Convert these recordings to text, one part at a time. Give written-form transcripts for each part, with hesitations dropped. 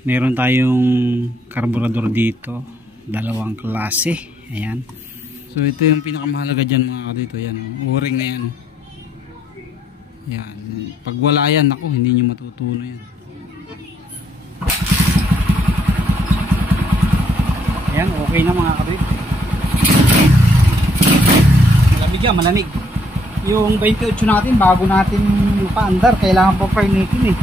Meron tayong karburador dito, dalawang klase. Ayan. So ito yung pinakamahalaga dyan mga kadito. Ayan, o-ring na yan. Ayan. Pag wala yan, ako hindi nyo matutuno yan. Ayan, okay na mga kadito. Malamig yan, malamig. Yung 28 natin, bago natin paandar, kailangan pa pernitin eh.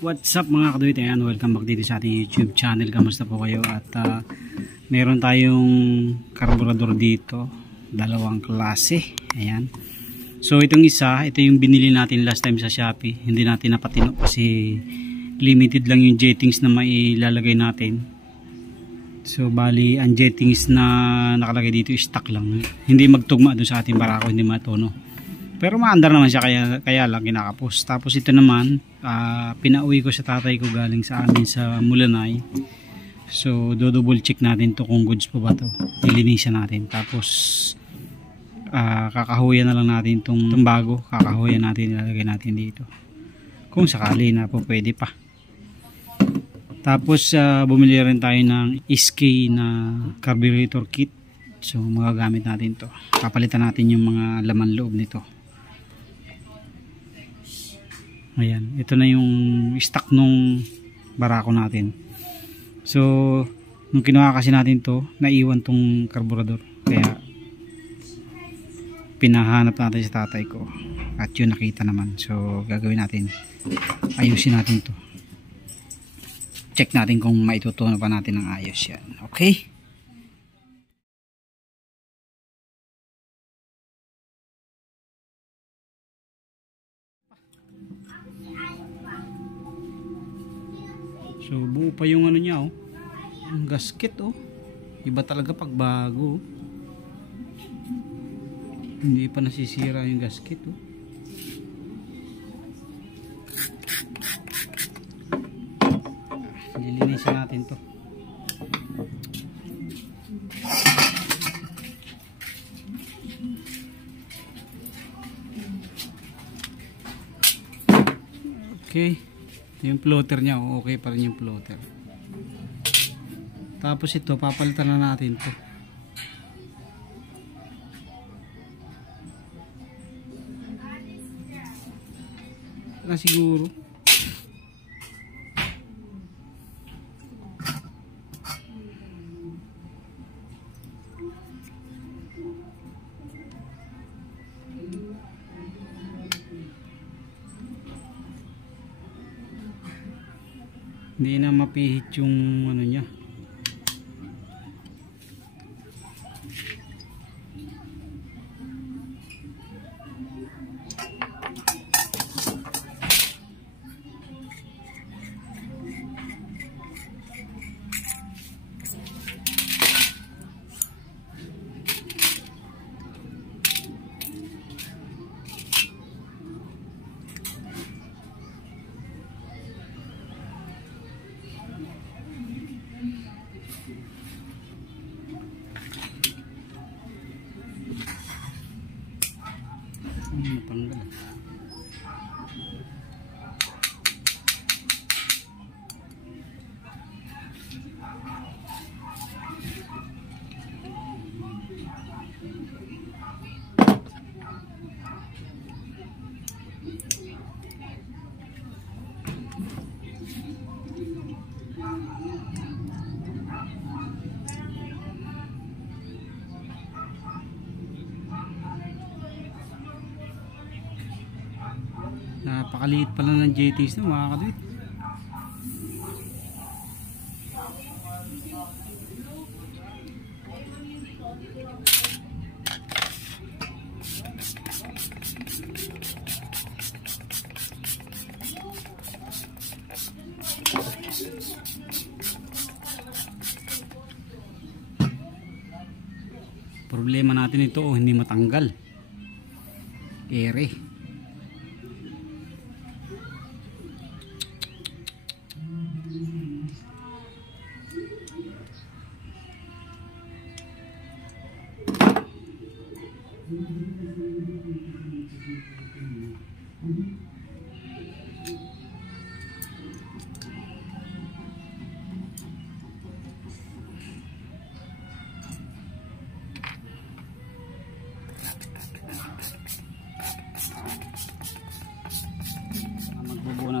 What's up mga kaduit, ayan, welcome back dito sa ating YouTube channel. Kamusta po kayo? At meron tayong karburador dito, dalawang klase. Ayan. So itong isa, ito yung binili natin last time sa Shopee. Hindi natin napatino kasi limited lang yung jettings na mailalagay natin. So bali ang jettings na nakalagay dito stock lang, hindi magtugma doon sa ating barako, hindi matono. Pero maandar naman siya, kaya lang kinakapos. Tapos ito naman, pinauwi ko sa tatay ko galing sa amin sa Mulanay. So do-double check natin to kung goods po ba to. Nilinisan natin. Tapos kakahuyan na lang natin itong bago. Kakahuyan natin, ilalagay natin dito. Kung sakali na po pwede pa. Tapos bumili rin tayo ng SK na carburetor kit. So magagamit natin to. Papalitan natin yung mga laman loob nito. Ayan, ito na yung stock nung barako natin. So nung kinuha kasi natin to, naiwan tong karburador, kaya pinahanap natin sa tatay ko at yun nakita naman. So gagawin natin, ayusin natin to, check natin kung maitutunan pa natin ng ayos yan. Okay. So buo pa yung ano niya, oh. Ang gasket, oh. Iba talaga pag bago. Hindi pa nasisira yung gasket, oh. Lilinisan natin to. Okay. Yung floater niya, okay pa rin yung floater. Tapos ito, papalitan na natin to. Na siguro. Hindi na mapihit yung ano niya. Matanggal. Napakaliit pala ng JTs na mga kadit. Problema natin ito, hindi matanggal. Ere.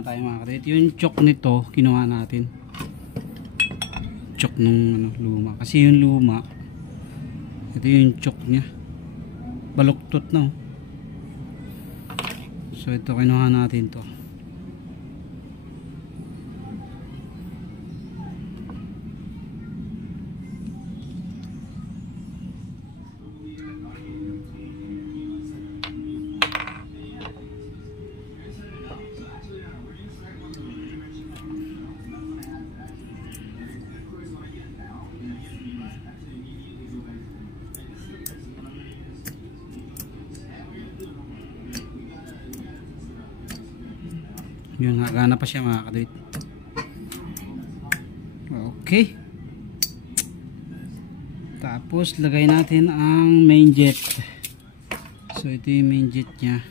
muna tayo mga kadit. Yung choke nito kinuha natin, choke nung luma, kasi yung luma ito yung choke nya baluktot na so ito kinuha natin to. Yun, nagana pa siya mga kaduit. Okay. Tapos lagay natin ang main jet. So ito yung main jet nya.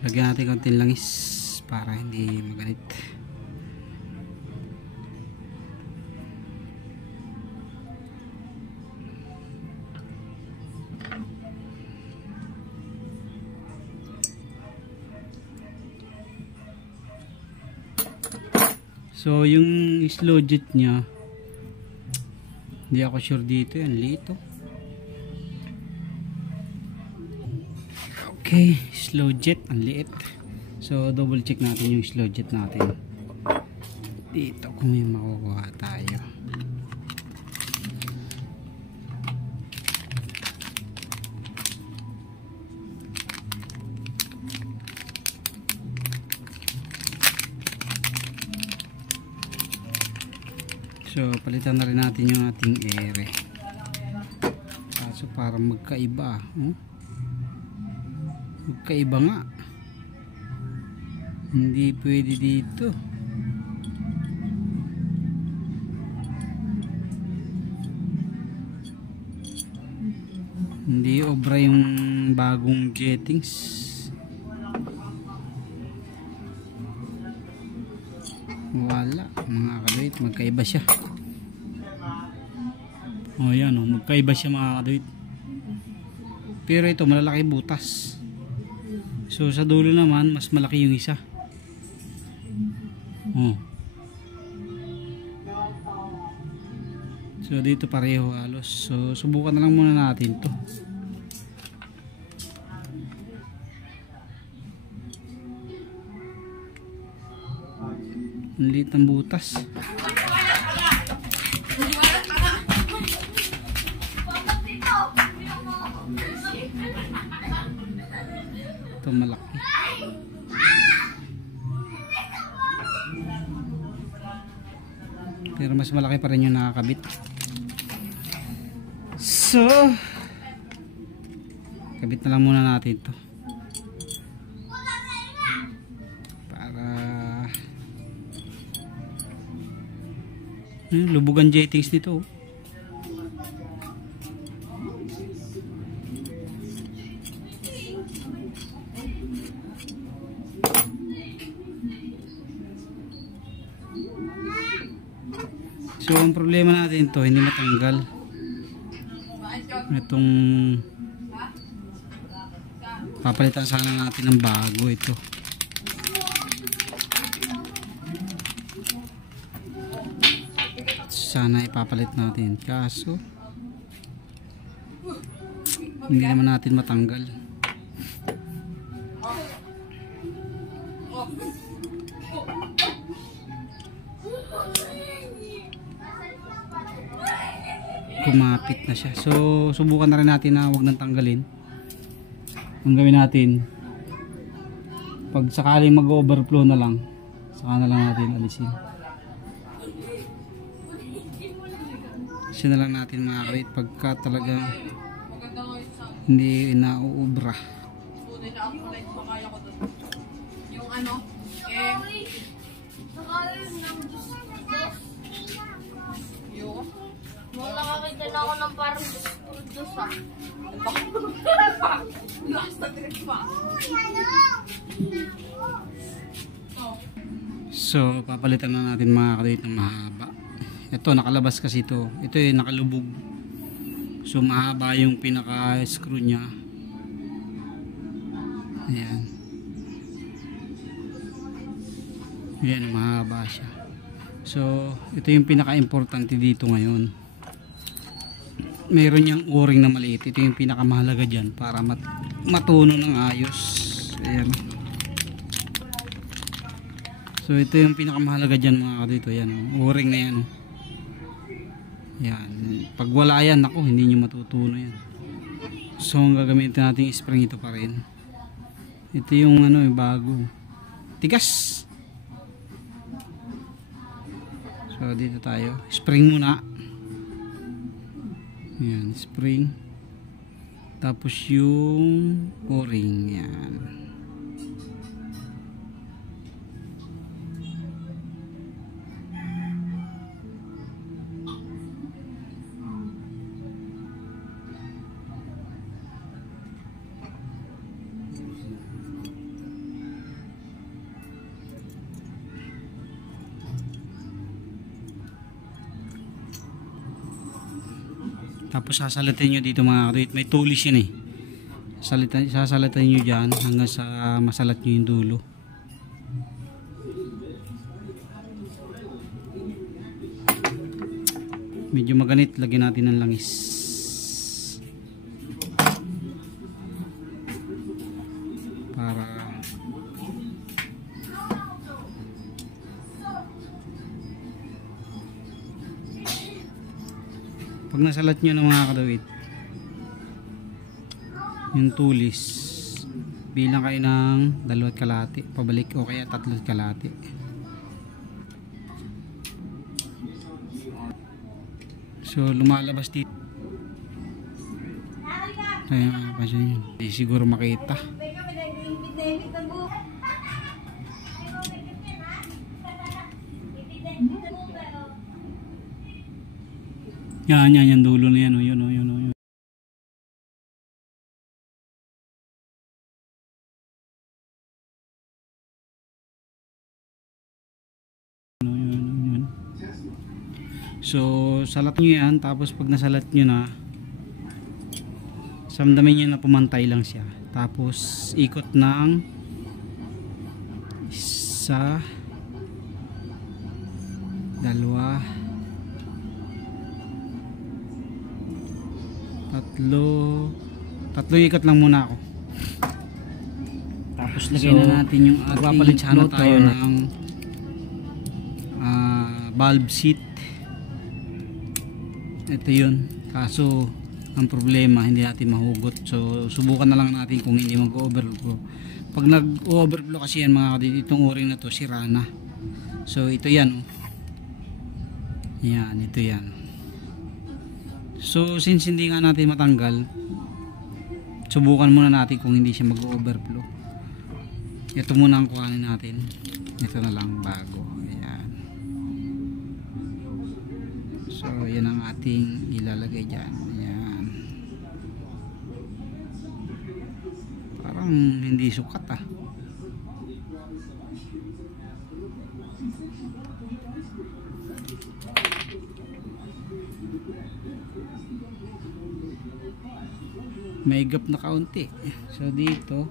Lagyan natin konting langis para hindi magalit. So yung slow jet nya, hindi ako sure dito, yan lito. Okay, slow jet, ang liit. So double check natin yung slow jet natin dito kung may makukuha tayo. So palitan na rin natin yung ating ere. Kaso parang magkaiba, magkaiba nga, hindi pwede dito. Hindi obra yung bagong jettings. Wala mga kaduit, magkaiba siya. Oh yan, magkaiba siya mga kaduit. Pero ito malalaki butas. So sa dulo naman mas malaki yung isa. So dito pareho halos. So subukan na lang muna natin to. Ang liit ng butas. Ito malaki. Pero mas malaki pa rin yung nakakabit. So kabit na lang muna natin ito para lubugan jettings nito. So ang problema natin to, hindi matanggal itong, papalitan sana natin ng bago ito. Sana ipapalit natin, kaso hindi naman natin matanggal. Kumapit na siya. So subukan na rin natin na huwag nang tanggalin. Ang gawin natin, pag sakaling mag-overflow na lang, saka na lang natin alisin. Kasi na lang natin mga karit pagka talaga hindi nauubra. Yung ano, Nung nakakita na ako ng parang dos ah. last na trip pa. So papalitan na natin mga karit ng mahaba. Ito nakalabas kasi ito. Ito yung nakalubog. So mahaba yung pinaka screw nya. Ayan. Yan, mahaba siya. So ito yung pinaka-importante dito ngayon. Meron niyang o-ring na maliit. Ito yung pinakamahalaga dyan para matuno ng ayos. Ayan. So ito yung pinakamahalaga dyan mga kadito. Yan, o-ring na yan. Yan. Pag wala yan, ako, hindi nyo matutuno yan. So ang gagamitin natin spring ito pa rin. Ito yung ano, yung bago. Tigas. So dito tayo. Spring muna. Yan, spring. Tapos yung o-ring. Yan. Tapos sasalitan nyo dito mga kaduyit. May tulis yun eh. Sasalitan nyo dyan hanggang sa masalat nyo yung dulo. Medyo maganit. Lagyan natin ng langis. Para pag nasalat nyo ng mga kadawit yung tulis, bilang kayo ng 2 kalahati pabalik o kaya 3 kalahati. So lumalabas dito. Ayan, hindi siguro makita. Yan dulo na yan. Yun. So salat nyo yan. Tapos pag nasalat nyo na, samdamin nyo na pumantay lang siya. Tapos ikot ng 1, 2, 3 ikot lang muna ako. Tapos lagay na natin yung ating floater. Tayo ng valve seat. Ito yun. Kaso ang problema, hindi natin mahugot. So subukan na lang natin kung hindi mag-overflow. Pag nag-overflow kasi yan mga kadit, itong o-ring na to sira na. So ito yan. Yan, ito yan. So since hindi nga natin matanggal, subukan muna natin kung hindi siya mag-overflow. Ito muna ang kuhanin natin. Ito na lang bago. Ayan. So yan ang ating ilalagay dyan. Ayan. Parang hindi sukat ah. May gap na kaunti. So dito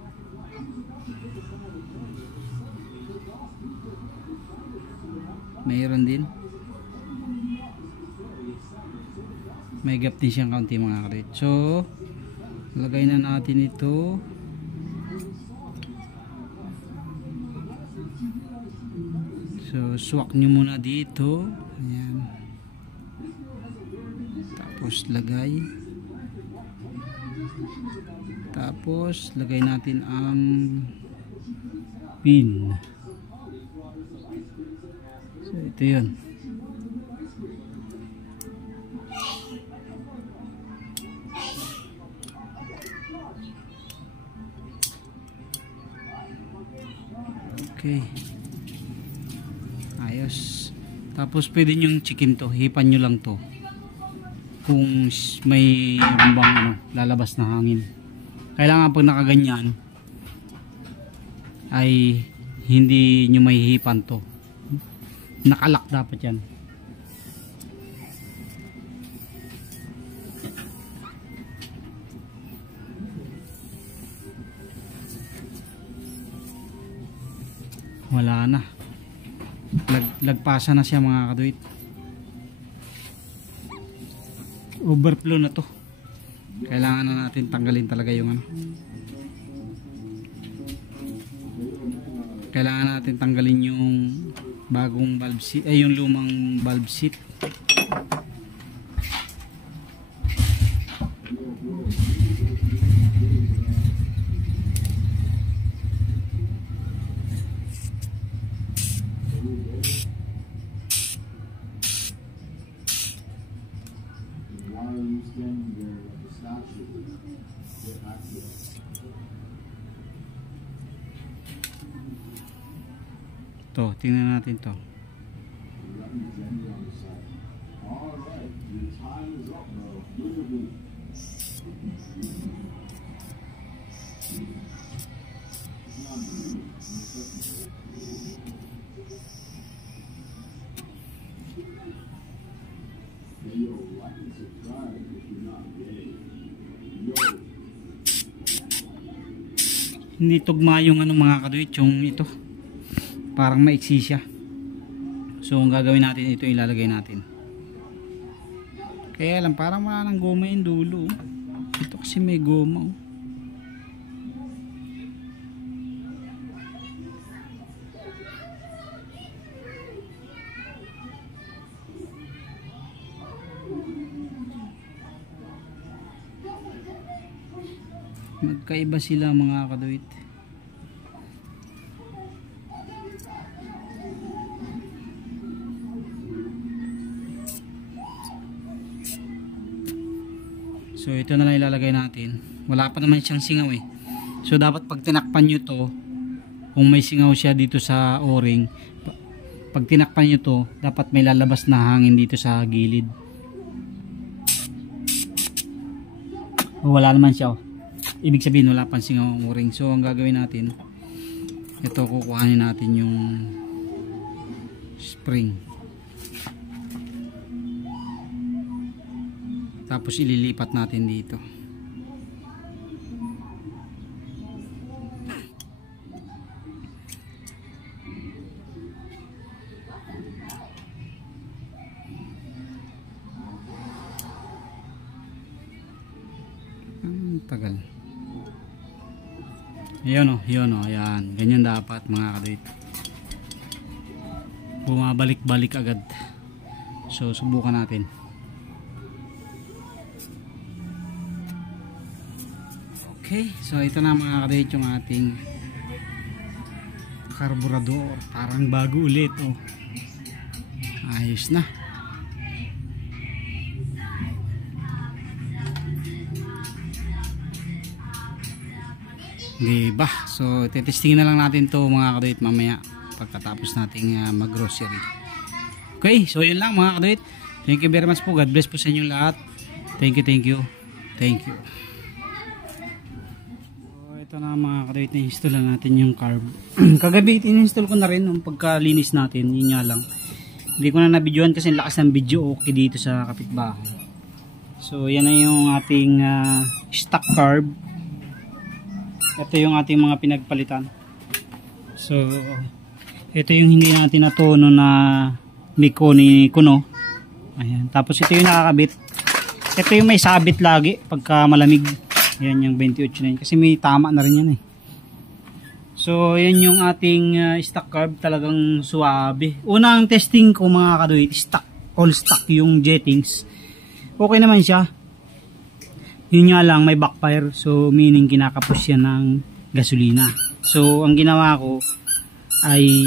mayroon din, may gap din siyang kaunti mga kadit. So lagay na natin ito. So swak nyo muna dito. Ayan. Tapos lagay natin ang pin. So ito yun. Okay, ayos. Tapos pwede nyong chicken to, hipan nyo lang to kung may bang lalabas na hangin. Kailangan pag nakaganyan ay hindi nyo may hipan to, nakalak dapat yan. Wala na. Lagpasa na siya mga kaduit. Overflow na to. Kailangan na natin tanggalin talaga yung ano. Kailangan natin tanggalin yung bagong valve seat, yung lumang valve seat. To, tingnan natin to. Hindi tugma yung ano mga kaduit, yung ito. Parang maiksi siya. So ang gagawin natin, ito ilalagay natin. Kaya lang parang wala nang goma yung dulo. Ito kasi may goma. Magkaiba sila mga kaduit. So ito na lang ilalagay natin. Wala pa naman siyang singaw eh. So dapat pag tinakpan nyo to, kung may singaw siya dito sa o-ring, pag tinakpan nyo to, dapat may lalabas na hangin dito sa gilid. Wala naman siya oh. Ibig sabihin wala pang singaw ang o-ring. So ang gagawin natin, ito kukuhanin natin yung spring. Tapos ililipat natin dito. Tagal. Ayun o, ayan. Ganyan dapat mga kaduit. Bumabalik-balik agad. So subukan natin. Okay, so ito na mga kaduit yung ating karburador. Parang bago ulit oh. Ayos na. Diba? So testingin na lang natin to mga kaduit mamaya pagkatapos nating mag-grocery. Okay, so yun lang mga kaduit. Thank you very much po. God bless po sa inyo lahat. Thank you. Thank you. Ito na mga kaduit, na-install na natin yung carb. Kagabi in-install ko na rin nung pagkalinis natin, yun nga lang. Hindi ko na nabidyohan kasi lakas ng video okay dito sa kapitbahay. So yan na yung ating stock carb. Ito yung ating mga pinagpalitan. So ito yung hindi natin natuno na Miko ni Kuno. Ayan. Tapos ito yung nakakabit. Ito yung may sabit lagi pagka malamig. Yan yung 28 na yun. Kasi may tama na rin yan eh. So yan yung ating stock carb. Talagang suabe. Unang testing ko mga kaduit, all stock yung jettings. Okay naman siya. Yun nga lang may backfire. So meaning kinakapos siya ng gasolina. So ang ginawa ko ay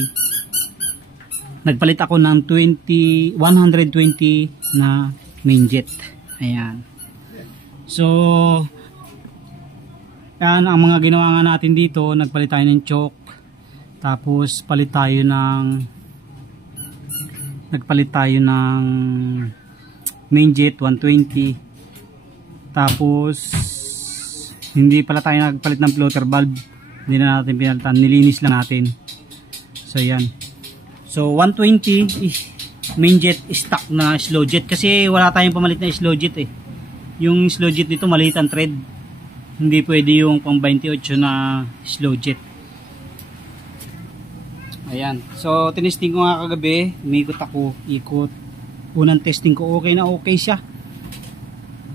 nagpalit ako ng 120 na main jet. Ayan. So yan ang mga ginawa nga natin dito. Nagpalit tayo ng choke. Tapos nagpalit tayo ng main jet 120. Tapos hindi pala tayo nagpalit ng floater valve. Hindi na natin pinalitan. Nilinis lang natin. So yan. So 120 main jet stock na slow jet. Kasi wala tayong pamalit na slow jet eh. Yung slow jet dito maliit ang thread. Hindi pwede yung pang 28 na slow jet. Ayan. So, tinesting ko nga kagabi. Umikot ako. Ikot. Unang testing ko, okay na okay siya.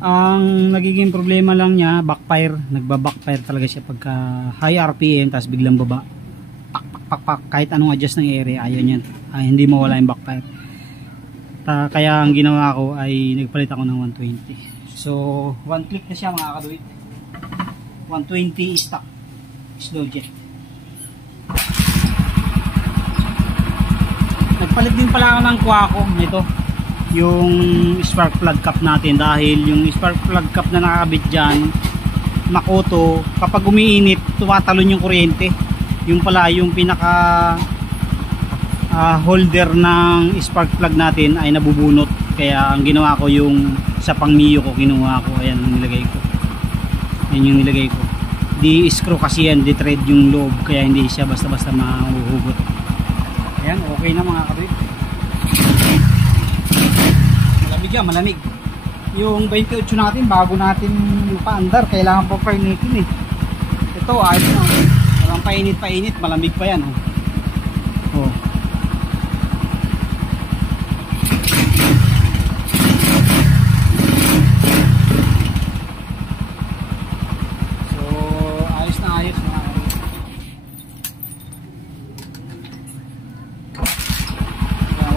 Ang nagiging problema lang niya, backfire. Nagba-backfire talaga siya pagka high RPM, tapos biglang baba. Pak, pak, pak, pak. Kahit anong adjust ng area, ayaw niyan. Hindi mawala yung backfire. Kaya ang ginawa ko ay nagpalit ako ng 120. So, one click na siya mga kaduit. 120 stock. Slow jet. Nagpalit din pala ako ng Quaco nito, yung spark plug cap natin, dahil yung spark plug cap na nakakabit dyan Makoto, kapag umiinit tumatalon yung kuryente. Yung pala yung pinaka holder ng spark plug natin ay nabubunot, kaya ang ginawa ko yung sa pang Mio ko, kinuha ko. Ayan yung nilagay ko, ayan yung nilagay ko. Di screw kasi yan, di thread yung loob, kaya hindi siya basta basta mahuhugot. Ayan, okay na mga kabit. Malamig yan, malamig. Yung 28 natin, bago natin ipaandar, kailangan pa painitin eh. Ito, ayos na. Walang painit, malamig pa yan. Oh. So, ayos na ayos mga kabit.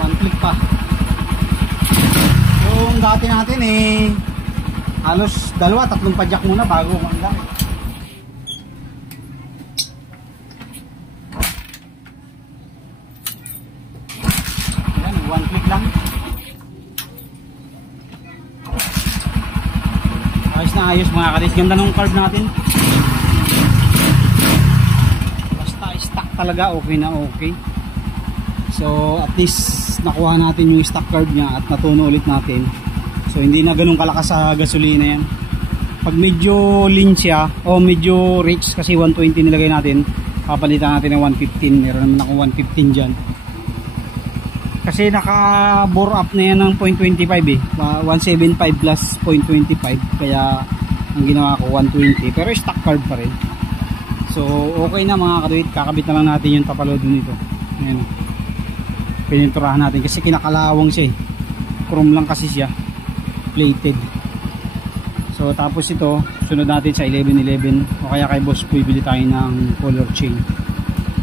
One click pa. Yung dati natin eh halos 2-3 padyak muna bago umandar. Ayan, one click lang. Ayos na ayos mga kadis. Ganda nung card natin. Basta stock talaga, okay na okay. So at least nakuha natin yung stock card niya at natuno ulit natin. So hindi na ganun kalakas sa gasolina yan. Pag medyo lean siya o medyo rich, kasi 120 nilagay natin, papalitan natin ng 115. Meron naman ako 115 dyan. Kasi naka bore up na yan ng 0.25 eh. 175 plus 0.25. Kaya ang ginawa ko 120. Pero stock card pa rin. So okay na mga kaduit. Kakabit na lang natin yung tapalodo nito. Ayan. Pininturahan natin kasi kinakalawang siya eh. Chrome lang kasi siya, plated. So tapos ito, sunod natin sa 1111 o kaya kay Boss Puy, bili tayo ng color chain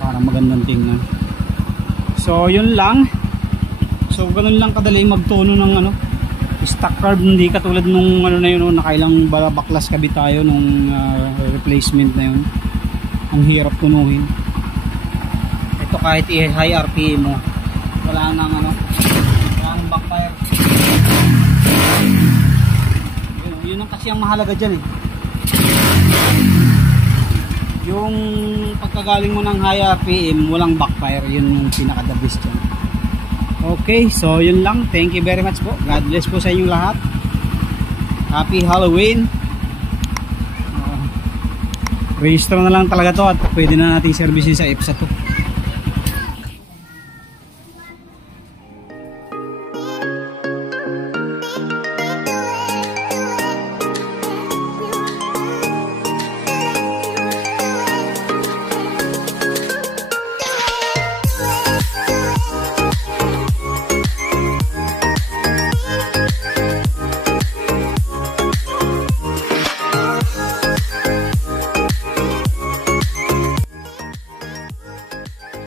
para magandang tingnan. So yun lang. So ganun lang kadali magtono ng ano, stock card. Hindi katulad nung ano na yun, nakailang baklas kabit tayo nung replacement na yun. Ang hirap tunuhin. Ito kahit i-high RPM mo, wala nang ano, wala nang backfire. Yun ang kasi ang mahalaga dyan eh. Yung pagkagaling mo ng high RPM, walang backfire. Yun yung pinaka the best dyan. Okay, so yun lang. Thank you very much po. God bless po sa inyong lahat. Happy Halloween. Register na lang talaga to at pwede na natin servicein sa EPSA to.